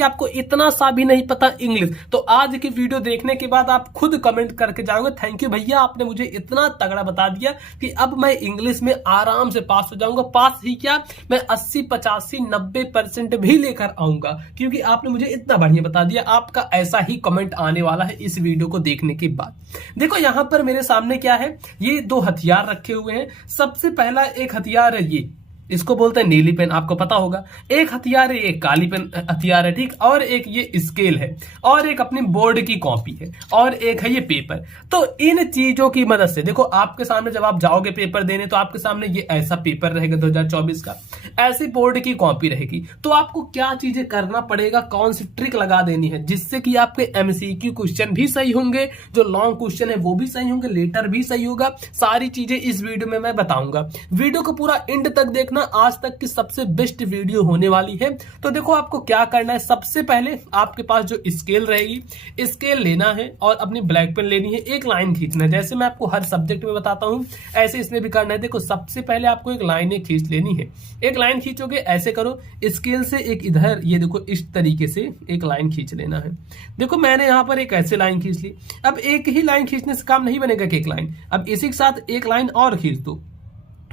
भी आपको इतना सा भी नहीं पता इंग्लिश, तो आज की वीडियो देखने के बाद आप खुद कमेंट करके जाओगे थैंक यू भैया, आपने मुझे इतना तगड़ा बता दिया कि अब मैं इंग्लिश में आराम से पास हो जाऊंगा। पास ही क्या, मैं 80 85 90% भी लेकर आऊंगा, क्योंकि आपने मुझे इतना बढ़िया बता दिया। आपका ऐसा ही कमेंट आने वाला है इस वीडियो को देखने के बाद। देखो यहां पर मेरे सामने क्या है, ये दो हथियार रखे हुए हैं। सबसे पहला एक हथियार है, ये इसको बोलते हैं नीली पेन, आपको पता होगा। एक हथियार है ये काली पेन हथियार है, ठीक। और एक ये स्केल है, और एक अपनी बोर्ड की कॉपी है, और एक है ये पेपर। तो इन चीजों की मदद से देखो आपके सामने जब आप जाओगे पेपर देने, तो आपके सामने ये ऐसा पेपर रहेगा 2024 का, ऐसी बोर्ड की कॉपी रहेगी। तो आपको क्या चीजें करना पड़ेगा, कौन सी ट्रिक लगा देनी है जिससे कि आपके एमसीक्यू क्वेश्चन भी सही होंगे, जो लॉन्ग क्वेश्चन है वो भी सही होंगे, लेटर भी सही होगा। सारी चीजें इस वीडियो में मैं बताऊंगा। वीडियो को पूरा एंड तक देखना, आज तक की सबसे बेस्ट वीडियो होने वाली है। तो देखो आपको क्या करना है, सबसे पहले आपके पास जो स्केल रहेगी, स्केल लेना है और अपनी ब्लैक पेन लेनी है, एक लाइन खींचना है। जैसे मैं आपको हर सब्जेक्ट में बताता हूं ऐसे इसमें भी करना है। देखो सबसे पहले आपको एक लाइन खींच लेनी है। एक लाइन खींचोगे, ऐसे करो स्केल से एक इधर, ये देखो इस तरीके से एक लाइन खींच लेना है। देखो मैंने यहां पर एक ऐसे लाइन खींच ली। अब एक ही लाइन खींचने से काम नहीं बनेगा कि एक लाइन, अब इसी के साथ एक लाइन और खींच दो।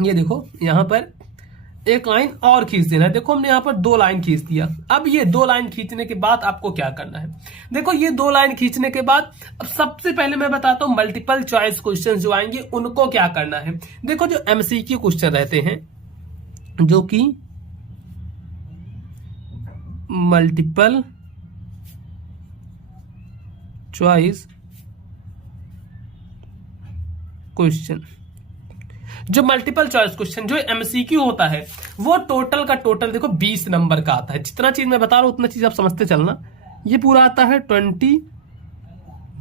ये देखो यहां पर एक लाइन और खींच देना है। देखो हमने यहां पर दो लाइन खींच दिया। अब ये दो लाइन खींचने के बाद आपको क्या करना है, देखो ये दो लाइन खींचने के बाद अब सबसे पहले मैं बताता हूं मल्टीपल चॉइस क्वेश्चन जो आएंगे उनको क्या करना है। देखो जो एमसीक्यू क्वेश्चन रहते हैं, जो कि मल्टीपल चॉइस क्वेश्चन, जो मल्टीपल चॉइस क्वेश्चन जो एमसीक्यू होता है, वो टोटल का टोटल देखो 20 नंबर का आता है। जितना चीज मैं बता रहा हूं उतना चीज आप समझते चलना। ये पूरा आता है 20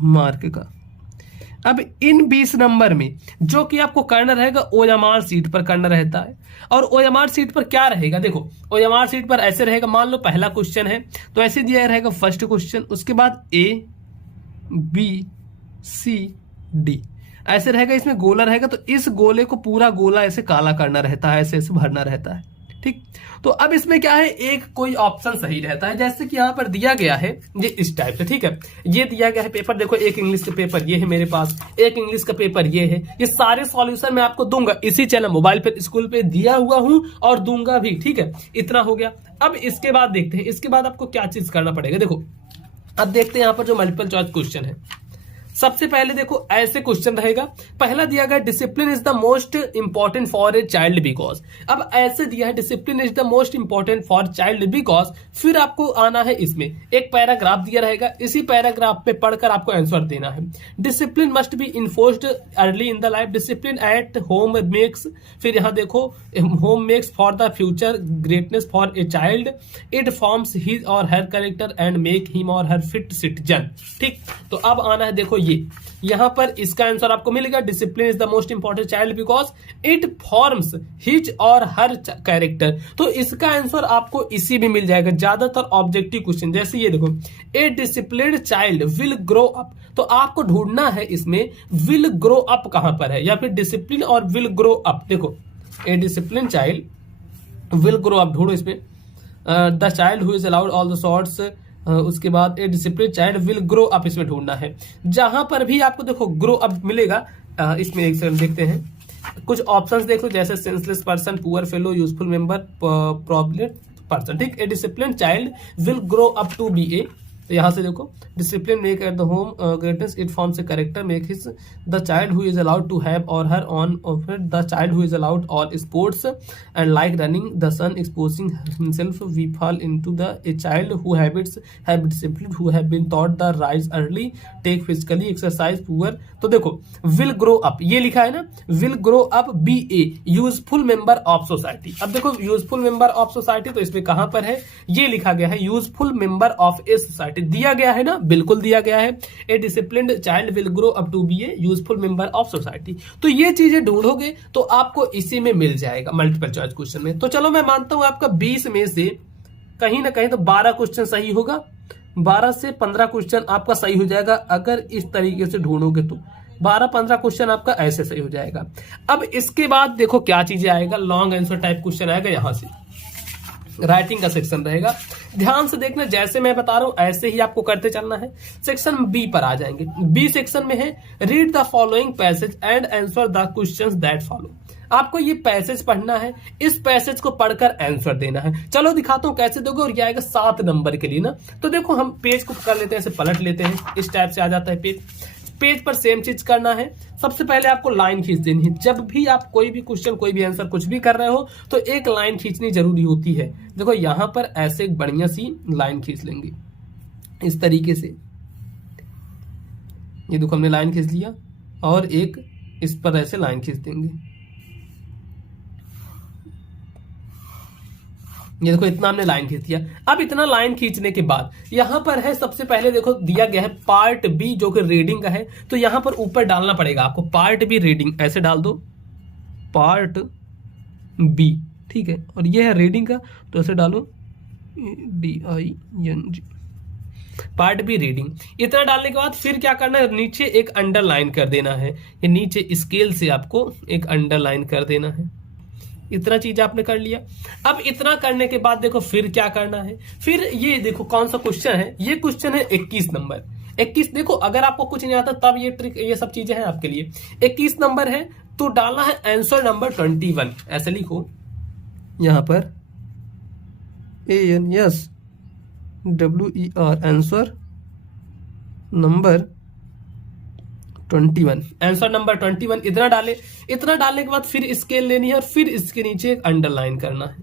मार्क का। अब इन 20 नंबर में जो कि आपको करना रहेगा ओएमआर सीट पर करना रहता है। और ओएमआर सीट पर क्या रहेगा, देखो ओएमआर सीट पर ऐसे रहेगा, मान लो पहला क्वेश्चन है तो ऐसे दिया रहेगा फर्स्ट क्वेश्चन, उसके बाद ए बी सी डी ऐसे रहेगा। इसमें गोला रहेगा, तो इस गोले को पूरा गोला ऐसे काला करना रहता है, ऐसे ऐसे भरना रहता है, ठीक। तो अब इसमें क्या है, एक कोई ऑप्शन सही रहता है, जैसे कि यहां पर दिया गया है ये इस टाइप से, ठीक है। ये दिया गया है पेपर, देखो एक इंग्लिश का पेपर ये है मेरे पास, एक इंग्लिश का पेपर ये है। ये सारे सॉल्यूशन मैं आपको दूंगा इसी चैनल मोबाइल पे स्कूल पे दिया हुआ हूं और दूंगा भी, ठीक है। इतना हो गया। अब इसके बाद देखते हैं, इसके बाद आपको क्या चीज करना पड़ेगा। देखो अब देखते हैं यहां पर जो मल्टीपल चॉइस क्वेश्चन है। सबसे पहले देखो ऐसे क्वेश्चन रहेगा, पहला दिया गया discipline is the most important for a child because. अब ऐसे दिया है discipline is the most important for child because, फिर आपको आना है इसमें एक पैराग्राफ दिया रहेगा, इसी पैराग्राफ पे पढ़कर आपको आंसर देना है। Discipline must be enforced early in the life, discipline at home makes, फिर यहां देखो home makes for the future greatness for a child, it forms his और हर कैरेक्टर एंड मेक हिम और हर फिट सिटीजन, ठीक। तो अब आना है देखो ये यहां पर इसका आंसर आपको मिलेगा, discipline is the most important child because it forms his और हर कैरेक्टर। तो इसका आंसर आपको इसी में मिल जाएगा। ज्यादातर ऑब्जेक्टिव क्वेश्चन जैसे ये देखो, a disciplined child will grow up, तो आपको ढूंढना है इसमें विल ग्रो अप कहां पर है, या फिर डिसिप्लिन और विल ग्रो अप। देखो a discipline child will grow up ढूंढो इसमें, the child who is allowed all the sorts, उसके बाद a discipline child will grow up इसमें ढूंढना है। जहां पर भी आपको देखो ग्रो अप मिलेगा, इसमें एक सेकंड देखते हैं कुछ ऑप्शंस देखो, जैसे senseless person, poor fellow, useful member, problem person, ठीक। A discipline child will grow up to be a, तो यहां से देखो discipline make at the home greatness, it forms a character, make his the child who is allowed to have or her on the child who is allowed all sports and like running the sun exposing himself, we fall into the a child who habits have discipline who have been taught the rise early, take physically exercise, poor. तो देखो will grow up ये लिखा है ना, will grow up be a useful member of society. अब देखो useful member of society तो इसमें कहां पर है, ये लिखा गया है useful member of a society, दिया गया है ना, बिल्कुल दिया गया है। A disciplined child will grow up to be a useful member of society. तो ये चीजें ढूंढोगे तो आपको इसी में मिल जाएगा मल्टीपल चॉइस क्वेश्चन में। तो चलो मैं मानता हूं आपका 20 में से कहीं ना कहीं तो 12 क्वेश्चन सही होगा, 12 से 15 क्वेश्चन आपका सही हो जाएगा अगर इस तरीके से ढूंढोगे तो 12-15 क्वेश्चन आपका ऐसे सही हो जाएगा। अब इसके बाद देखो क्या चीजें आएगा, लॉन्ग आंसर टाइप क्वेश्चन आएगा यहां से। राइटिंग का सेक्शन रहेगा। ध्यान से देखना, जैसे मैं बता रहा हूं ऐसे ही आपको करते चलना है। सेक्शन बी पर आ जाएंगे। बी सेक्शन में है read the following passage and answer the questions that follow. आपको ये पैसेज पढ़ना है, इस पैसेज को पढ़कर आंसर देना है। चलो दिखाता हूं कैसे दोगे, और ये आएगा 7 नंबर के लिए ना। तो देखो हम पेज को कर लेते हैं, ऐसे पलट लेते हैं, इस टाइप से आ जाता है पेज। पेज पर सेम चीज करना है। सबसे पहले आपको लाइन खींच देनी है। जब भी आप कोई भी क्वेश्चन, कोई भी आंसर, कुछ भी कर रहे हो तो एक लाइन खींचनी जरूरी होती है। देखो यहां पर ऐसे एक बढ़िया सी लाइन खींच लेंगे इस तरीके से। ये देखो हमने लाइन खींच लिया, और एक इस पर ऐसे लाइन खींच देंगे। ये देखो इतना हमने लाइन खींच दिया। अब इतना लाइन खींचने के बाद यहां पर है, सबसे पहले देखो दिया गया है पार्ट बी जो कि रीडिंग का है। तो यहां पर ऊपर डालना पड़ेगा आपको पार्ट बी रीडिंग, ऐसे डाल दो पार्ट बी, ठीक है। और ये है रीडिंग का, तो ऐसे डालो DING, पार्ट बी रीडिंग। इतना डालने के बाद फिर क्या करना है, नीचे एक अंडरलाइन कर देना है। ये नीचे स्केल से आपको एक अंडरलाइन कर देना है। इतना चीज आपने कर लिया। अब इतना करने के बाद देखो फिर क्या करना है। फिर ये देखो कौन सा क्वेश्चन है, ये क्वेश्चन है 21 नंबर। 21 देखो, अगर आपको कुछ नहीं आता तब ये ट्रिक, ये सब चीजें हैं आपके लिए। 21 नंबर है तो डालना है आंसर नंबर 21, ऐसे लिखो यहां पर ANSWER, answer number 21, answer number 21 इतना डाले। इतना डालने के बाद फिर स्केल लेनी है, और फिर इसके नीचे एक अंडरलाइन करना है।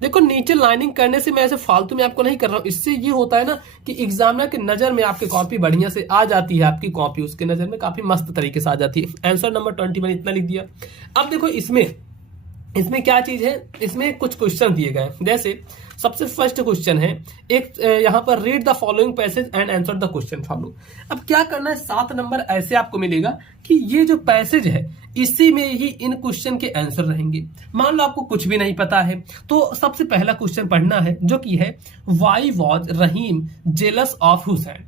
देखो नीचे लाइनिंग करने से मैं ऐसे फालतू में आपको नहीं कर रहा हूं, इससे ये होता है ना कि एग्जामिनर की नजर में आपकी कॉपी बढ़िया से आ जाती है, आपकी कॉपी उसके नजर में काफी मस्त तरीके से आ जाती है। आंसर नंबर 21 इतना लिख दिया। अब देखो इसमें क्या चीज है, इसमें कुछ क्वेश्चन दिए गए। जैसे सबसे फर्स्ट क्वेश्चन है एक, यहां पर read the following passage and answer the question follow. अब क्या करना है, 7 नंबर ऐसे आपको मिलेगा कि ये जो पैसेज है इसी में ही इन क्वेश्चन के आंसर रहेंगे। मान लो आपको कुछ भी नहीं पता है, तो सबसे पहला क्वेश्चन पढ़ना है जो कि है why was Rahim jealous of Hussain.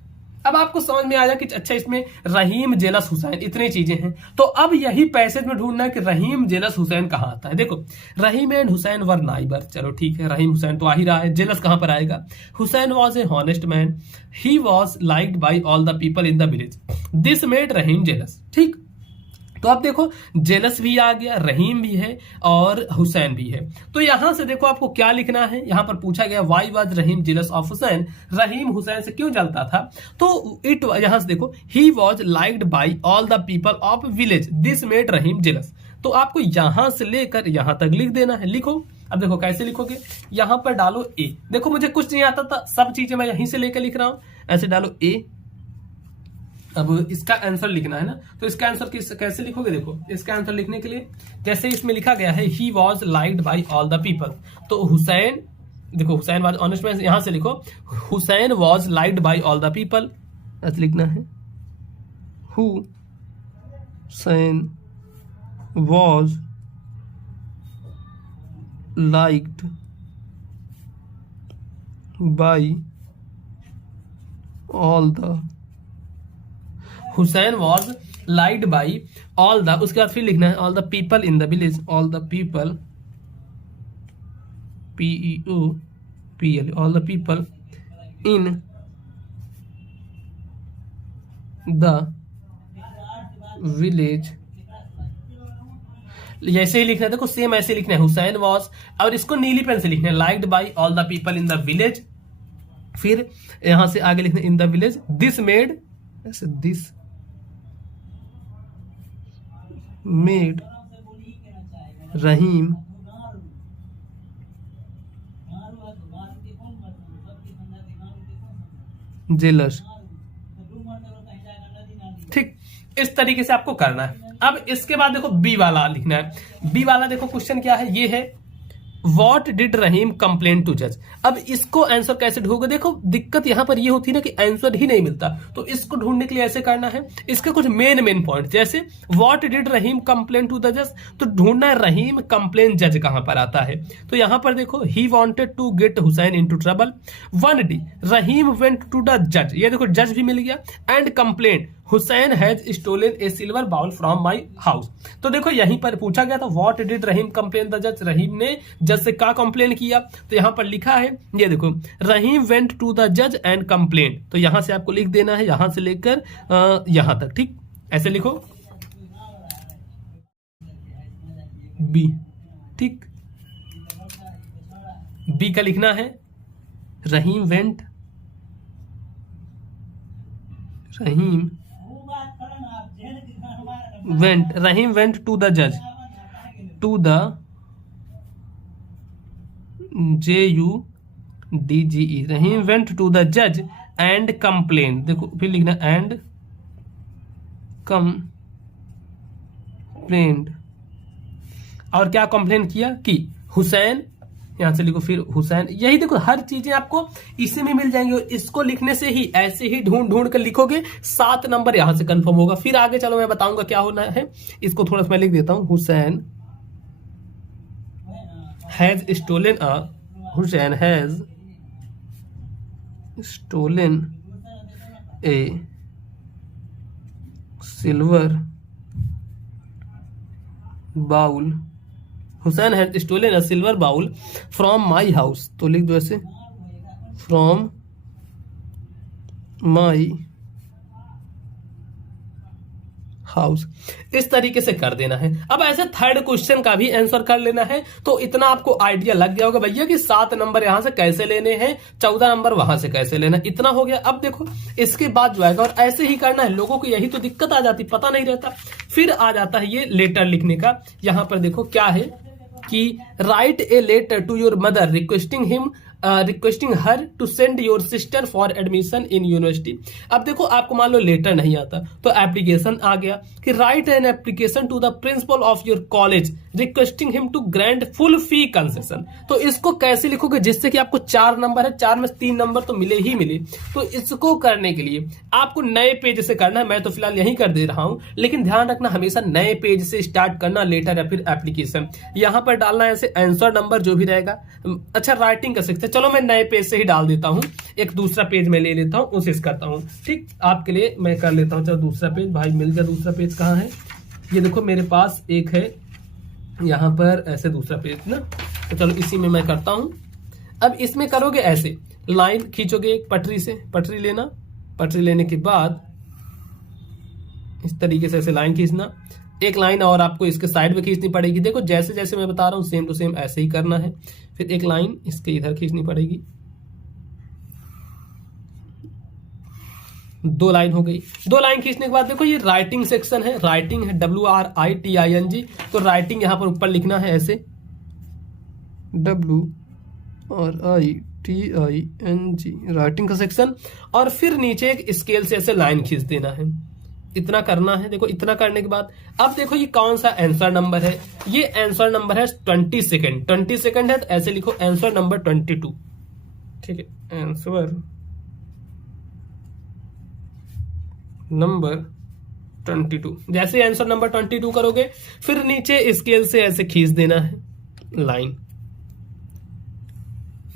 अब आपको समझ में आया कि अच्छा इसमें रहीम जेलस हुसैन इतनी चीजें हैं। तो अब यही पैसेज में ढूंढना है कि रहीम जेलस हुसैन कहां आता है। देखो रहीम एंड हुसैन वर नाइबर, चलो ठीक है, रहीम हुसैन तो आ ही रहा है। जेलस कहां पर आएगा, Hussain was a honest man, he was liked by all the people in the village, this made Rahim jealous. ठीक, तो अब देखो जेलस भी आ गया, रहीम भी है और हुसैन भी है। तो यहां से देखो आपको क्या लिखना है, यहां पर पूछा गया why was Rahim jealous of Hussain, Rahim Hussain से क्यों जलता था। तो इट, यहां से देखो he was liked by all the people of village, this made Rahim jealous. तो आपको यहां से लेकर यहां तक लिख देना है। लिखो, अब देखो कैसे लिखोगे, यहां पर डालो ए। देखो मुझे कुछ नहीं आता था, सब चीजें मैं यहीं से लेकर लिख रहा हूं, ऐसे डालो ए। अब इसका आंसर लिखना है ना, तो इसका आंसर कैसे लिखोगे, देखो इसका आंसर लिखने के लिए जैसे इसमें लिखा गया है he was liked by all the people, तो हुसैन, देखो हुसैन वॉज ऑनेस्ट मैन, यहां से लिखो Hussain was liked by all the people, ऐसे लिखना है Hussain was liked by all the, Hussain was liked by all the, उसके बाद फिर लिखना है all the people in the village, all the people PEOPL, all the people in the village. जैसे ही लिखना है, देखो सेम ऐसे लिखना है हुसैन वॉज, और इसको नीली पेन से लिखना है liked by all the people in the village. फिर यहां से आगे लिखना in the village, this made, ऐसे दिस मेड रहीम जेलस। ठीक, इस तरीके से आपको करना है। अब इसके बाद देखो बी वाला लिखना है। बी वाला देखो क्वेश्चन क्या है, ये है what did Rahim complain to जज। अब इसको आंसर कैसे ढूंढोगे, देखो दिक्कत यहां पर ये होती है ना कि आंसर ही नहीं मिलता, तो इसको ढूंढने के लिए ऐसे करना है। इसके कुछ मेन पॉइंट, जैसे what did Rahim complain to the जज, तो ढूंढना है रहीम कंप्लेन जज कहां पर आता है। तो यहां पर देखो he wanted to get Hussain into trouble, 1D Rahim went to the जज, ये देखो जज भी मिल गया, and complain Hussain has stolen a silver bowl from my house. तो देखो यहीं पर पूछा गया था what did Rahim complain the जज, रहीम ने जज से क्या कंप्लेन किया। तो यहां पर लिखा है, ये देखो, रहीम वेंट टू द जज एंड कंप्लेन। तो यहां से आपको लिख देना है, यहां से लेकर यहां तक, ठीक, ऐसे लिखो बी, ठीक, बी का लिखना है Rahim went, Rahim went to the जज, to the JUDGE, Rahim went to the जज एंड कंप्लेन। देखो फिर लिखना एंड कंप्लेंड, और क्या कंप्लेन किया कि हुसैन, यहां से लिखो फिर हुसैन, यही देखो हर चीजें आपको इसी में मिल जाएंगी। और इसको लिखने से ही ऐसे ही ढूंढ ढूंढ कर लिखोगे, 7 नंबर यहां से कंफर्म होगा। फिर आगे चलो मैं बताऊंगा क्या होना है, इसको थोड़ा सा मैं लिख देता हूं। Hussain has stolen Hussain has stolen a silver bowl, Hussain has stolen a silver bowl from my house. तो लिख दो ऐसे, फ्रॉम माई हाउस, इस तरीके से कर देना है। अब ऐसे थर्ड क्वेश्चन का भी आंसर कर लेना है। तो इतना आपको आइडिया लग गया होगा भैया कि 7 नंबर यहां से कैसे लेने हैं, 14 नंबर वहां से कैसे लेना, इतना हो गया। अब देखो इसके बाद जो आएगा, और ऐसे ही करना है, लोगों को यही तो दिक्कत आ जाती, पता नहीं रहता। फिर आ जाता है ये लेटर लिखने का। यहां पर देखो क्या है कि write a letter to your mother requesting her to send your sister for admission in university. अब देखो आपको मान लो लेटर नहीं आता तो एप्लीकेशन आ गया कि write an application to the principal of your college requesting him to grant full fee concession. तो इसको कैसे लिखोगे जिससे कि आपको 4 नंबर है, 4 में 3 नंबर तो मिले ही मिले। तो इसको करने के लिए आपको नए पेज से करना है। मैं तो फिलहाल यही कर दे रहा हूं, लेकिन ध्यान रखना हमेशा नए पेज से स्टार्ट करना लेटर या फिर एप्लीकेशन। यहां पर डालना है ऐसे आंसर नंबर जो भी रहेगा। अच्छा राइटिंग कर सकते, चलो मैं नए पेज से ही डाल देता हूं, एक दूसरा पेज में ले लेता हूं, कोशिश करता हूं, ठीक, आपके लिए मैं कर लेता हूं। चलो दूसरा पेज, भाई मिल गया। दूसरा पेज कहाँ है, ये देखो मेरे पास एक है यहां पर ऐसे दूसरा पेज ना। तो चलो इसी में मैं करता हूं। अब इसमें करोगे ऐसे, लाइन खींचोगे एक पटरी से, पटरी लेना, पटरी लेने के बाद इस तरीके से ऐसे लाइन खींचना। एक लाइन और आपको इसके साइड में खींचनी पड़ेगी। देखो जैसे जैसे मैं बता रहा हूं सेम टू सेम ऐसे ही करना है। फिर एक लाइन इसके इधर खींचनी पड़ेगी। 2 लाइन हो गई। 2 लाइन खींचने के बाद देखो ये राइटिंग सेक्शन है, राइटिंग है WRITING। तो राइटिंग यहां पर ऊपर लिखना है ऐसे WRITING, राइटिंग का सेक्शन। और फिर नीचे एक स्केल से ऐसे लाइन खींच देना है, इतना करना है। देखो इतना करने के बाद अब देखो ये कौन सा आंसर नंबर है, ये आंसर नंबर है 20 सेकेंड। 20 सेकेंड है तो ऐसे लिखो आंसर नंबर 22, ठीक है, आंसर नंबर 22। जैसे आंसर नंबर 22 करोगे फिर नीचे स्केल से ऐसे खींच देना है लाइन।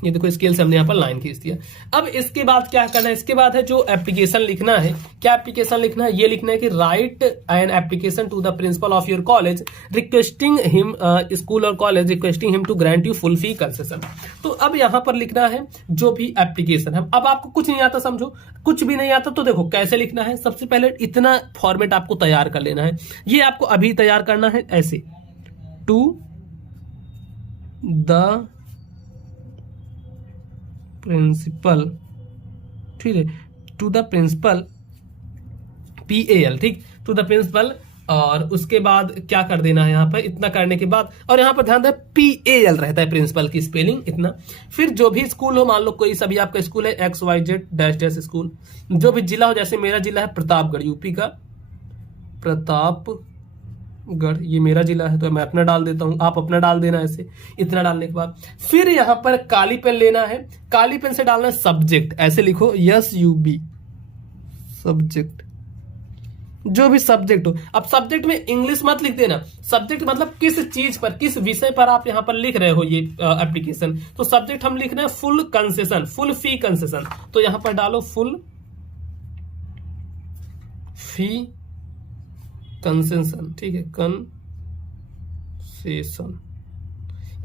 ये देखो स्केल से हमने यहाँ पर लाइन खींच दिया। अब इसके बाद क्या करना है, इसके बाद है जो एप्लीकेशन लिखना है। क्या एप्लीकेशन लिखना है, ये लिखना है कि write an application to the principal of your college requesting him, school और college requesting him to grant you full fee concession. तो अब यहाँ पर लिखना है जो भी एप्लीकेशन है। अब आपको कुछ नहीं आता, समझो कुछ भी नहीं आता तो देखो कैसे लिखना है। सबसे पहले इतना फॉर्मेट आपको तैयार कर लेना है, ये आपको अभी तैयार करना है ऐसे, टू द प्रिंसिपल, ठीक है, टू द प्रिंसिपल PAL, ठीक, टू द प्रिंसिपल। और उसके बाद क्या कर देना है यहाँ पर, इतना करने के बाद, और यहाँ पर ध्यान दें PAL रहता है प्रिंसिपल की स्पेलिंग, इतना। फिर जो भी स्कूल हो, मान लो कोई सभी आपका स्कूल है XYZ स्कूल, जो भी जिला हो, जैसे मेरा जिला है प्रतापगढ़, यूपी का प्रतापगढ़, ये मेरा जिला है तो मैं अपना डाल देता हूं, आप अपना डाल देना ऐसे। इतना डालने के बाद फिर यहां पर काली पेन लेना है, काली पेन से डालना है सब्जेक्ट, ऐसे लिखो SUB सब्जेक्ट, जो भी सब्जेक्ट हो। अब सब्जेक्ट में इंग्लिश मत लिख देना, सब्जेक्ट मतलब किस चीज पर, किस विषय पर आप यहां पर लिख रहे हो ये एप्लीकेशन। तो सब्जेक्ट हम लिख रहे हैं full concession, full fee concession. तो यहां पर डालो फुल फी कंसेशन, ठीक है, कंसेशन,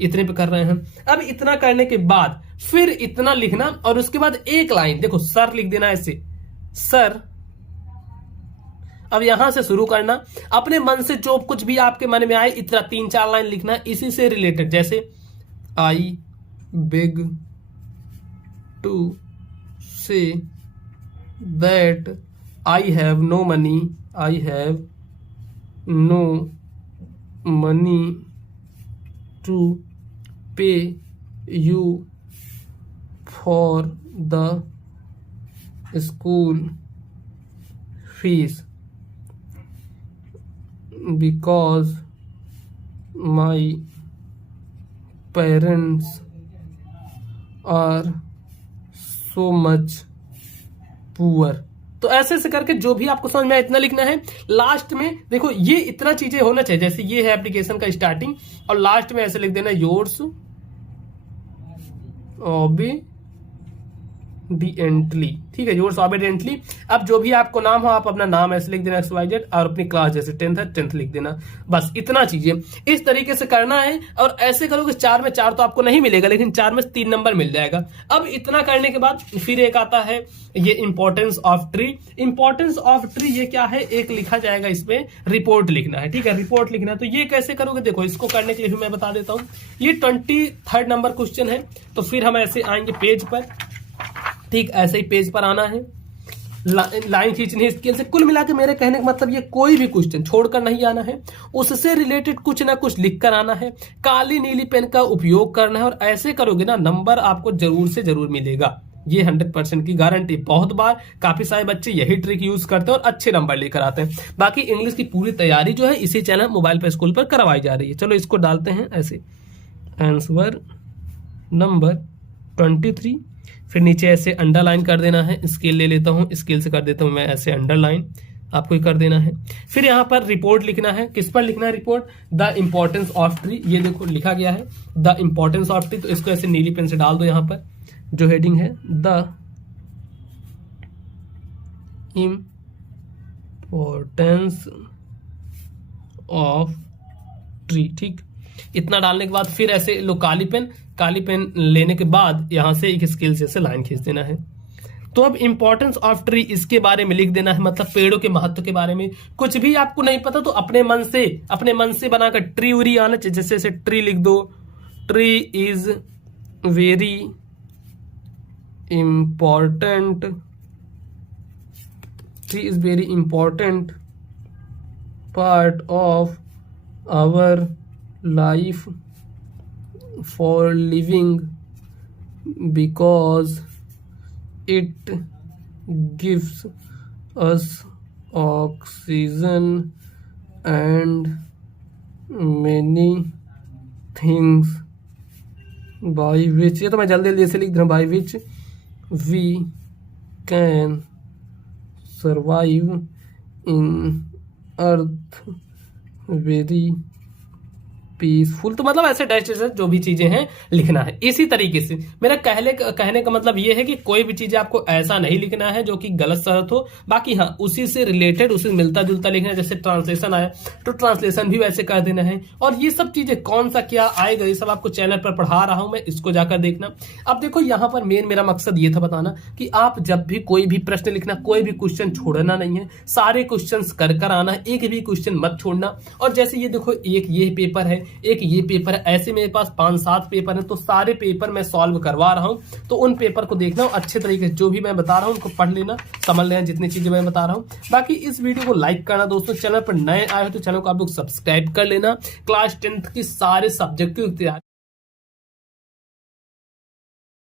इतने पे कर रहे हैं। अब इतना करने के बाद फिर इतना लिखना और उसके बाद एक लाइन देखो सर लिख देना ऐसे, सर। अब यहां से शुरू करना, अपने मन से जो कुछ भी आपके मन में आए इतना 3-4 लाइन लिखना इसी से रिलेटेड। जैसे I beg to say that I have no money, I have no money to pay you for the school fees because my parents are so much poor। तो ऐसे ऐसे करके जो भी आपको समझ में आए इतना लिखना है। लास्ट में देखो ये इतना चीजें होना चाहिए, जैसे ये है एप्लीकेशन का स्टार्टिंग और लास्ट में ऐसे लिख देना योर्स ऑबिडेंटली, ठीक है, योर्स ऑबिडेंटली। अब जो भी आपको नाम हो आप अपना नाम ऐसे लिख देना XYZ और अपनी क्लास जैसे 10th है 10th लिख देना, बस इतना चीजें इस तरीके से करना है। और ऐसे करोगे 4 में 4 तो आपको नहीं मिलेगा, लेकिन 4 में 3 नंबर मिल जाएगा। अब इतना करने के बाद फिर एक आता है ये importance of tree. Importance of tree ये क्या है, एक लिखा जाएगा, इसमें रिपोर्ट लिखना है, ठीक है, रिपोर्ट लिखना है। तो ये कैसे करोगे देखो, इसको करने के लिए भी मैं बता देता हूं। ये 23rd नंबर क्वेश्चन है। तो फिर हम ऐसे आएंगे पेज पर, ठीक, ऐसे ही पेज पर आना है, लाइन खींचनी है स्केल से। कुल मिला के मेरे कहने का मतलब ये कोई भी क्वेश्चन छोड़कर नहीं आना है, उससे रिलेटेड कुछ ना कुछ लिख कर आना है, काली नीली पेन का उपयोग करना है। और ऐसे करोगे ना नंबर आपको जरूर से जरूर मिलेगा, ये 100% की गारंटी। बहुत बार काफी सारे बच्चे यही ट्रिक यूज करते हैं और अच्छे नंबर लेकर आते हैं। बाकी इंग्लिश की पूरी तैयारी जो है इसी चैनल मोबाइल पर स्कूल पर करवाई जा रही है। चलो इसको डालते हैं ऐसे, आंसर नंबर 23। फिर नीचे ऐसे अंडरलाइन कर देना है, स्केल ले लेता हूं, स्केल से कर देता हूं मैं ऐसे अंडरलाइन, आपको ही कर देना है। फिर यहां पर रिपोर्ट लिखना है, किस पर लिखना है report, the importance of tree. ये देखो लिखा गया है द इंपॉर्टेंस ऑफ ट्री, तो इसको ऐसे नीली पेन से डाल दो यहां पर, जो हेडिंग है द इंपॉर्टेंस ऑफ ट्री, ठीक। इतना डालने के बाद फिर ऐसे लो काली पेन लेने के बाद यहां से एक स्केल से ऐसे लाइन खींच देना है। तो अब इंपॉर्टेंस ऑफ ट्री इसके बारे में लिख देना है, मतलब पेड़ों के महत्व के बारे में। कुछ भी आपको नहीं पता तो अपने मन से बनाकर ट्री उरी आना चाहिए। जैसे ऐसे ट्री लिख दो, tree is very important, tree is very important part of our life for living because it gives us oxygen and many things by which, ये तो मैं जल्दी से लिख दूँ, by which we can survive in earth very peaceful. तो मतलब ऐसे डैश जो भी चीजें हैं लिखना है इसी तरीके से। मेरा कहने का मतलब ये है कि कोई भी चीज आपको ऐसा नहीं लिखना है जो कि गलत सलत हो। बाकी हाँ उसी से रिलेटेड, उसी मिलता जुलता लिखना है। जैसे ट्रांसलेशन आया तो ट्रांसलेशन भी वैसे कर देना है। और ये सब चीजें कौन सा क्या आएगा ये सब आपको चैनल पर पढ़ा रहा हूं मैं, इसको जाकर देखना। अब देखो यहाँ पर मेरा मकसद ये था बताना कि आप जब भी कोई भी प्रश्न लिखना, कोई भी क्वेश्चन छोड़ना नहीं है, सारे क्वेश्चन कर आना है, एक भी क्वेश्चन मत छोड़ना। और जैसे ये देखो एक ये पेपर है, एक ये पेपर है, ऐसे मेरे पास 5-7 पेपर है, तो सारे पेपर मैं सॉल्व करवा रहा हूं। तो उन पेपर को देखना अच्छे तरीके से, जो भी मैं बता रहा हूं उनको पढ़ लेना, समझ लेना जितनी चीजें मैं बता रहा हूं। बाकी इस वीडियो को लाइक करना दोस्तों, चैनल पर नए आए हो तो चैनल को आप लोग सब्सक्राइब कर लेना। क्लास 10th की सारे सब्जेक्ट की